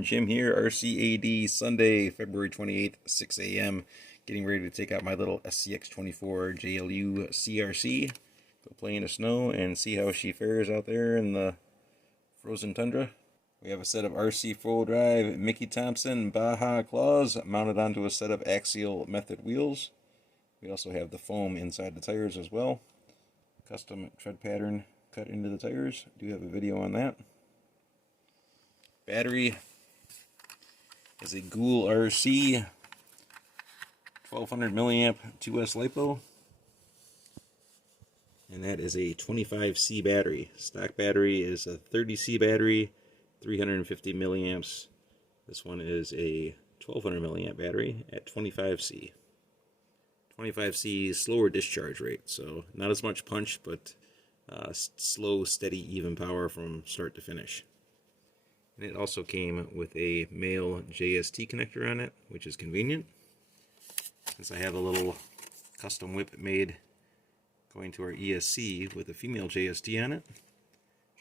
Jim here, RCAD, Sunday, February 28th, 6 a.m. Getting ready to take out my little Scx24 JLU CRC. Go play in the snow and see how she fares out there in the frozen tundra. We have a set of RC full drive Mickey Thompson Baja claws mounted onto a set of axial method wheels. We also have the foam inside the tires as well. Custom tread pattern cut into the tires. Do have a video on that. Battery is a Ghoul RC 1200 milliamp 2S LiPo, and that is a 25C battery. Stock battery is a 30C battery, 350 milliamps. This one is a 1200 milliamp battery at 25C. 25C slower discharge rate, so not as much punch, but slow, steady, even power from start to finish. And it also came with a male JST connector on it, which is convenient, since I have a little custom whip made going to our ESC with a female JST on it.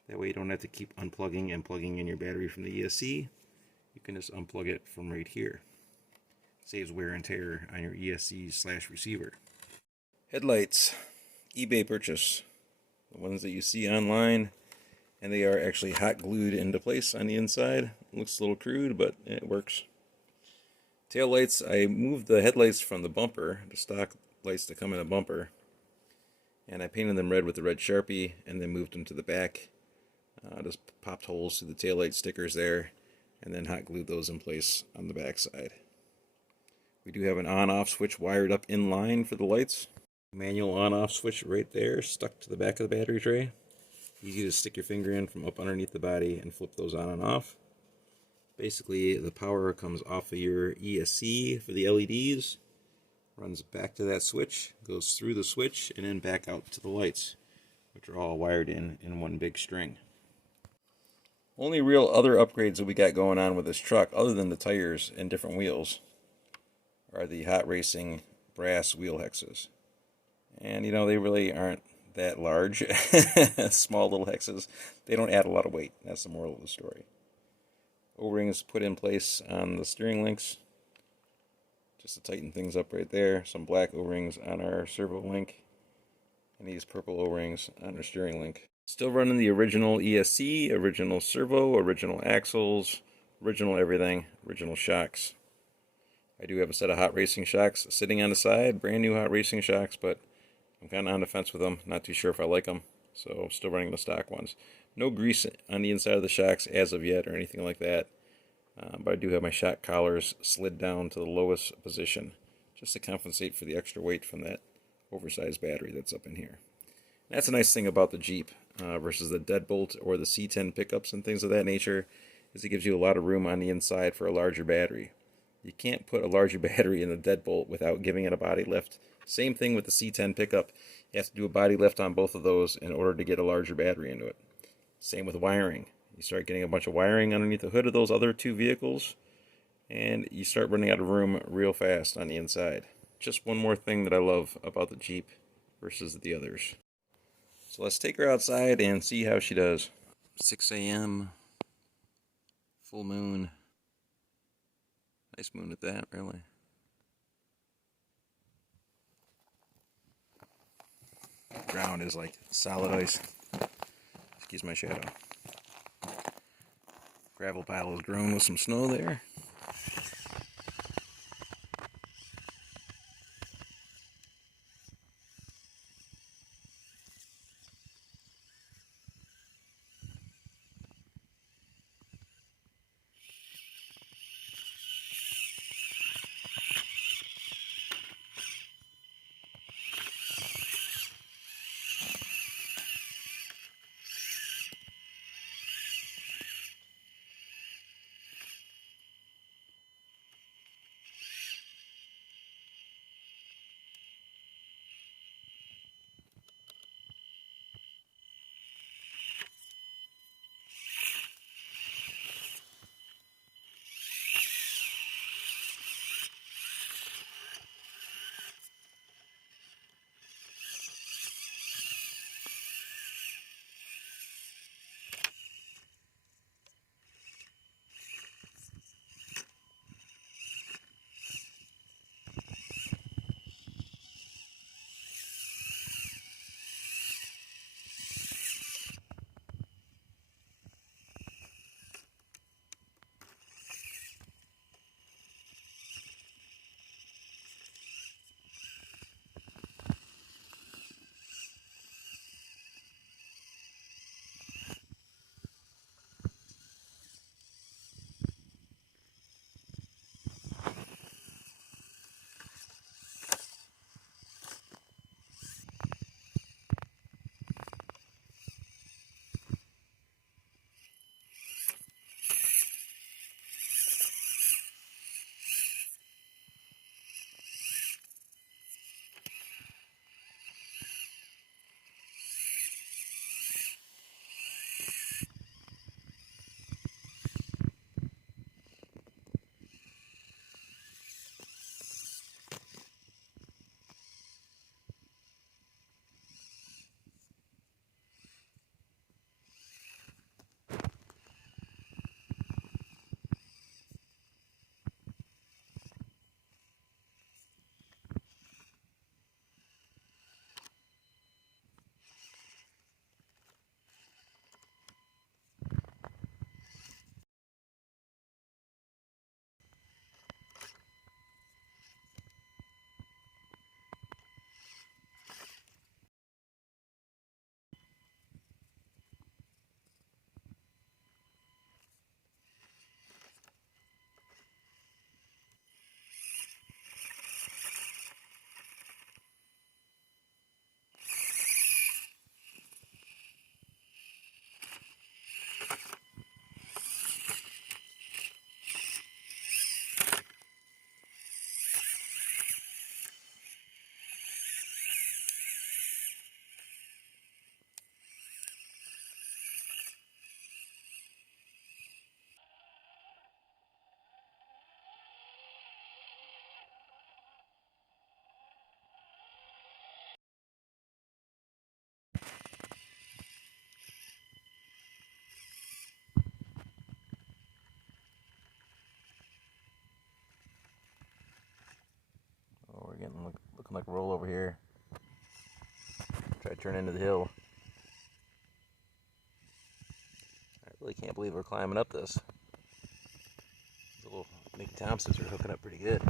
That way you don't have to keep unplugging and plugging in your battery from the ESC. You can just unplug it from right here. Saves wear and tear on your ESC/receiver. Headlights, eBay purchase. The ones that you see online. And they are actually hot glued into place on the inside. Looks a little crude, but it works. Tail lights, I moved the headlights from the bumper, the stock lights that come in a bumper, and I painted them red with the red Sharpie, and then moved them to the back. Just popped holes to the tail light stickers there, and then hot glued those in place on the back side. We do have an on-off switch wired up in line for the lights. Manual on-off switch right there, stuck to the back of the battery tray. Easy to stick your finger in from up underneath the body and flip those on and off. Basically, the power comes off of your ESC for the LEDs, runs back to that switch, goes through the switch, and then back out to the lights, which are all wired in one big string. Only real other upgrades that we got going on with this truck, other than the tires and different wheels, are the Hot Racing brass wheel hexes. And you know, they really aren't that large. Small little hexes, they don't add a lot of weight. That's the moral of the story. O-rings put in place on the steering links just to tighten things up right there. Some black O-rings on our servo link, and these purple O-rings on our steering link. Still running the original ESC, original servo, original axles, original everything, original shocks. I do have a set of Hot Racing shocks sitting on the side, brand new Hot Racing shocks, but I'm kind of on the fence with them. Not too sure if I like them, so still running the stock ones. No grease on the inside of the shocks as of yet or anything like that, but I do have my shock collars slid down to the lowest position just to compensate for the extra weight from that oversized battery that's up in here. And that's a nice thing about the Jeep versus the deadbolt or the C10 pickups and things of that nature, is it gives you a lot of room on the inside for a larger battery. You can't put a larger battery in the deadbolt without giving it a body lift. Same thing with the C10 pickup. You have to do a body lift on both of those in order to get a larger battery into it. Same with wiring. You start getting a bunch of wiring underneath the hood of those other two vehicles, and you start running out of room real fast on the inside. Just one more thing that I love about the Jeep versus the others. So let's take her outside and see how she does. 6 a.m. Full moon. Nice moon at that, really. Ground is like solid ice. Excuse my shadow. Gravel pile is grown with some snow there. looking like a roll over here. Try to turn into the hill. I really can't believe we're climbing up this. These little Mickey Thompsons are hooking up pretty good.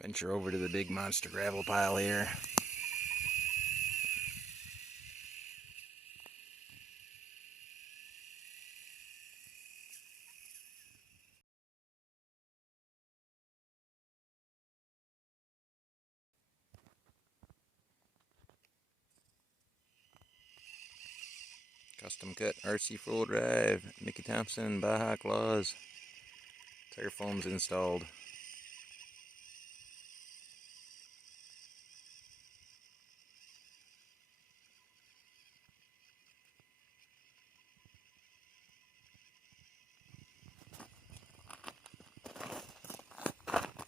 Venture over to the big monster gravel pile here. Custom cut RC full drive, Mickey Thompson, Baja Claws. Tire foam's installed.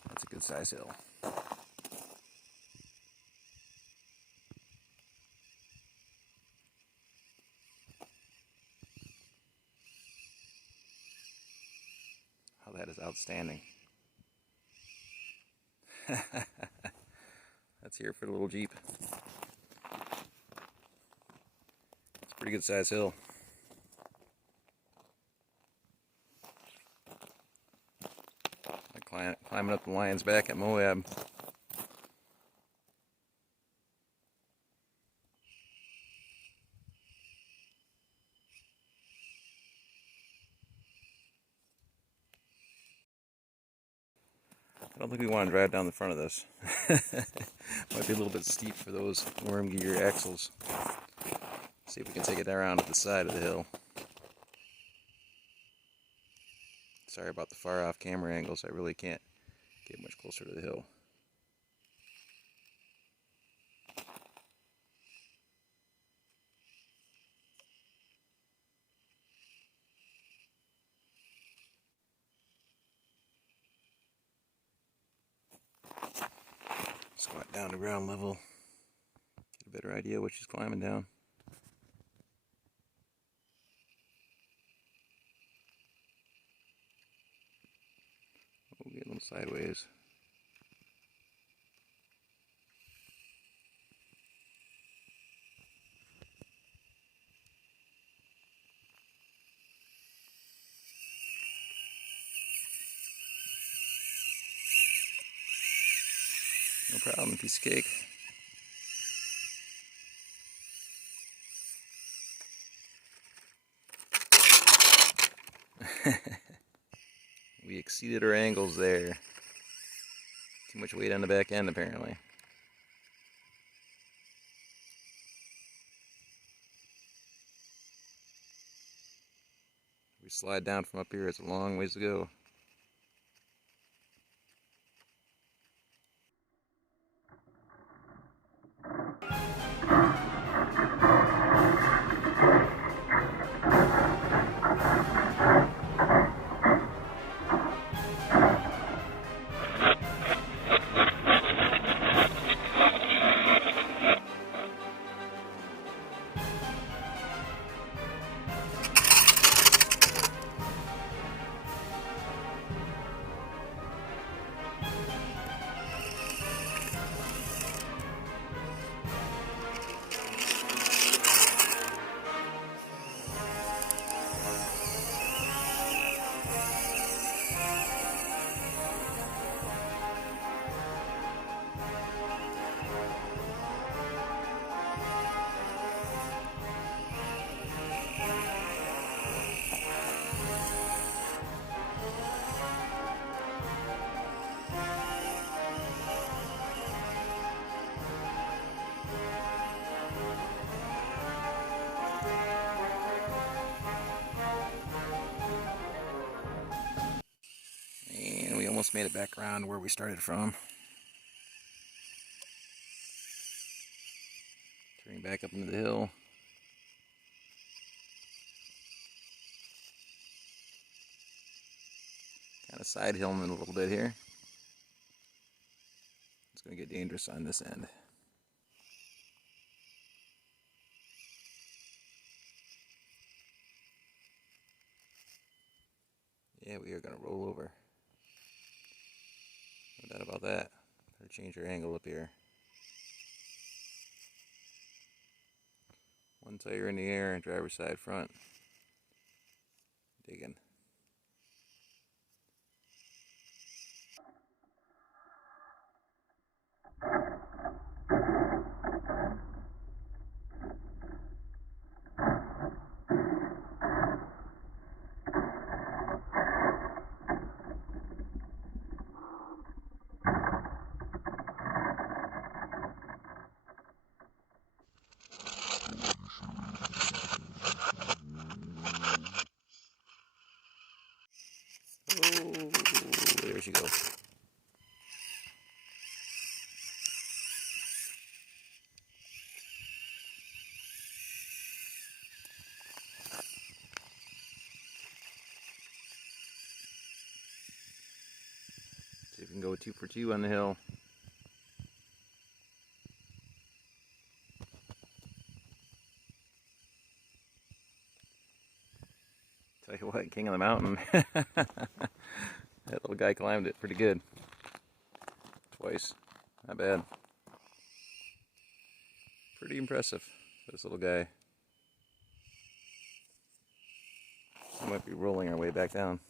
That's a good size hill. Oh, that is outstanding. That's here for the little Jeep. It's a pretty good size hill. Climbing up the lion's back at Moab. I don't think we want to drive down the front of this. Might be a little bit steep for those worm gear axles. See if we can take it around to the side of the hill. Sorry about the far off camera angles. I really can't get much closer to the hill. Squat down to ground level. Get a better idea what she's climbing down. We'll get a little sideways. No problem, piece of cake. We exceeded our angles there. Too much weight on the back end, apparently. We slide down from up here, it's a long ways to go. And we almost made it back around where we started from. Turning back up into the hill. Kind of side hilling a little bit here. to get dangerous on this end. Yeah, we are going to roll over. No doubt about that. Better change our angle up here. One tire in the air and driver's side front. Digging. Oh, there she goes. See if we can go 2 for 2 on the hill. Tell you what, king of the mountain. That little guy climbed it pretty good. Twice. Not bad. Pretty impressive, this little guy. We might be rolling our way back down.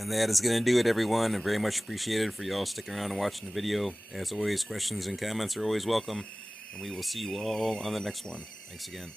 And that is going to do it, everyone. And very much appreciated for you all sticking around and watching the video. As always, questions and comments are always welcome. And we will see you all on the next one. Thanks again.